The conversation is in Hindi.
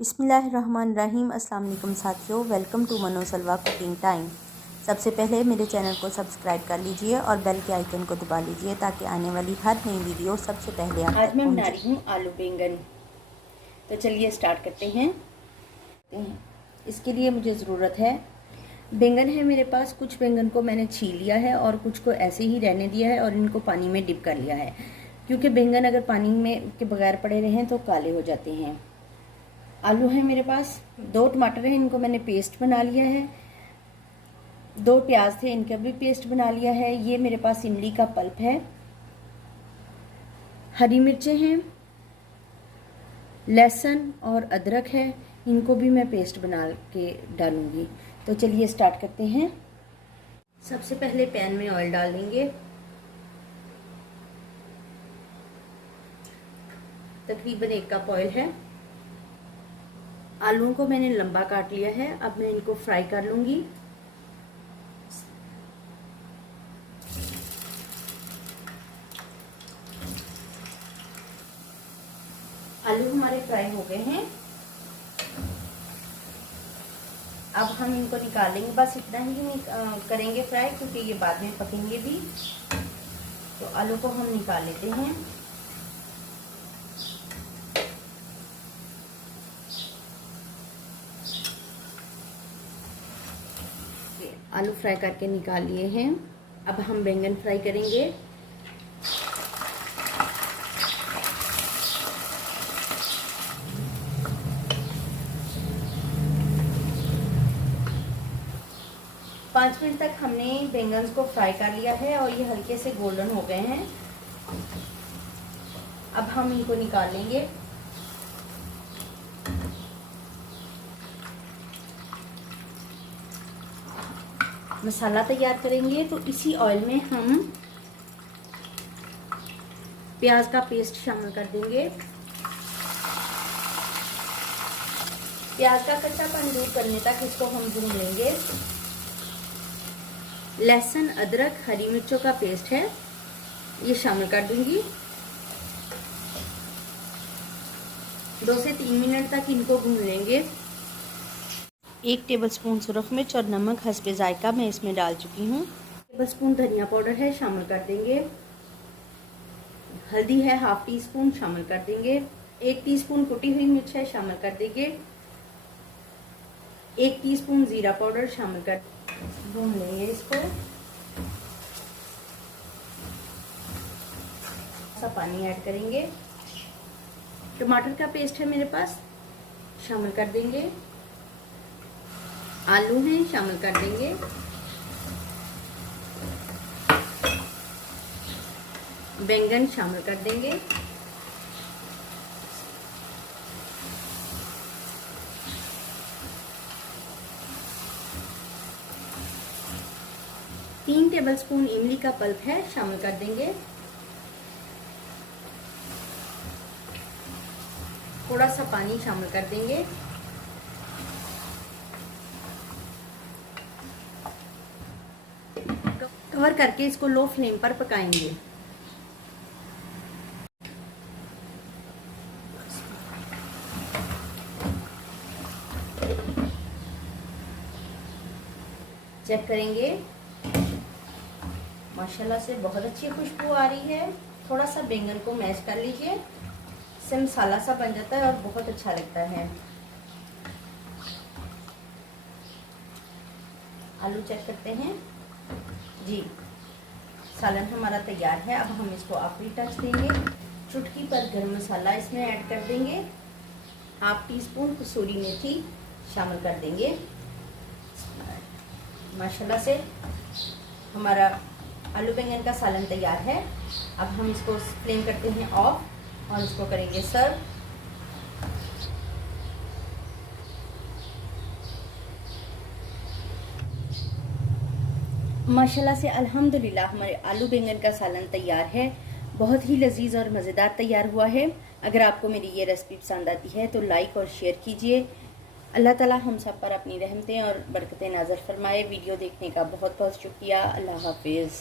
बिस्मिल्लाहिर्रहमानिर्रहीम। अस्सलाम वालेकुम साथियों, वेलकम टू मनो सलवा कुकिंग टाइम। सबसे पहले मेरे चैनल को सब्सक्राइब कर लीजिए और बेल के आइकन को दबा लीजिए ताकि आने वाली हर नई वीडियो सबसे पहले आप तक आज मैं बना पहुंचे। रही हूँ आलू बैंगन। तो चलिए स्टार्ट करते हैं। इसके लिए मुझे ज़रूरत है बैंगन है मेरे पास। कुछ बैंगन को मैंने छील लिया है और कुछ को ऐसे ही रहने दिया है और इनको पानी में डिप कर लिया है, क्योंकि बैंगन अगर पानी में के बगैर पड़े रहें तो काले हो जाते हैं। आलू है मेरे पास, 2 टमाटर हैं, इनको मैंने पेस्ट बना लिया है। 2 प्याज थे, इनका भी पेस्ट बना लिया है। ये मेरे पास इमली का पल्प है। हरी मिर्चें हैं, लहसुन और अदरक है, इनको भी मैं पेस्ट बना के डालूंगी। तो चलिए स्टार्ट करते हैं। सबसे पहले पैन में ऑयल डाल देंगे। तकरीबन 1 कप ऑयल है। आलूओं को मैंने लंबा काट लिया है। अब मैं इनको फ्राई कर लूंगी। आलू हमारे फ्राई हो गए हैं। अब हम इनको निकालेंगे, बस इतना ही करेंगे फ्राई, क्योंकि ये बाद में पकेंगे भी। तो आलू को हम निकाल लेते हैं। आलू फ्राई करके निकाल लिए हैं। अब हम बैंगन फ्राई करेंगे। पाँच मिनट तक हमने बैंगन को फ्राई कर लिया है और ये हल्के से गोल्डन हो गए हैं। अब हम इनको निकाल लेंगे। मसाला तैयार करेंगे, तो इसी ऑयल में हम प्याज का पेस्ट शामिल कर देंगे। प्याज का कच्चापन दूर करने तक इसको हम भून लेंगे। लहसुन, अदरक, हरी मिर्चों का पेस्ट है, ये शामिल कर दूंगी। 2 से 3 मिनट तक इनको भून लेंगे। 1 टेबलस्पून सुरख मिर्च और नमक हस्बे जायका मैं इसमें डाल चुकी हूँ। 1 टेबलस्पून धनिया पाउडर है, शामिल कर देंगे। हल्दी है, ½ टीस्पून शामिल कर देंगे। 1 टीस्पून कुटी हुई मिर्च है, शामिल कर देंगे। 1 टीस्पून जीरा पाउडर शामिल कर भून लेंगे इसको। सा पानी ऐड करेंगे। टमाटर का पेस्ट है मेरे पास, शामिल कर देंगे। आलू हैं, शामिल कर देंगे। बैंगन शामिल कर देंगे। तीन टेबलस्पून इमली का पल्प है, शामिल कर देंगे। थोड़ा सा पानी शामिल कर देंगे। कवर करके इसको लो फ्लेम पर पकाएंगे। चेक करेंगे, माशाल्लाह से बहुत अच्छी खुशबू आ रही है। थोड़ा सा बैंगन को मैश कर लीजिए, इससे मसाला सा बन जाता है और बहुत अच्छा लगता है। आलू चेक करते हैं जी, सालन हमारा तैयार है। अब हम इसको आखिरी टच देंगे। चुटकी पर गरम मसाला इसमें ऐड कर देंगे। ½ टीस्पून कसूरी मेथी शामिल कर देंगे। माशाल्लाह से हमारा आलू बैंगन का सालन तैयार है। अब हम इसको फ्लेम करते हैं ऑफ और इसको करेंगे सर्व। माशाल्लाह से अल्हम्दुलिल्लाह हमारे आलू बैंगन का सालन तैयार है। बहुत ही लजीज और मज़ेदार तैयार हुआ है। अगर आपको मेरी ये रेसिपी पसंद आती है तो लाइक और शेयर कीजिए। अल्लाह ताला हम सब पर अपनी रहमतें और बरकतें नाज़िल फरमाए। वीडियो देखने का बहुत बहुत शुक्रिया। अल्लाह हाफिज़।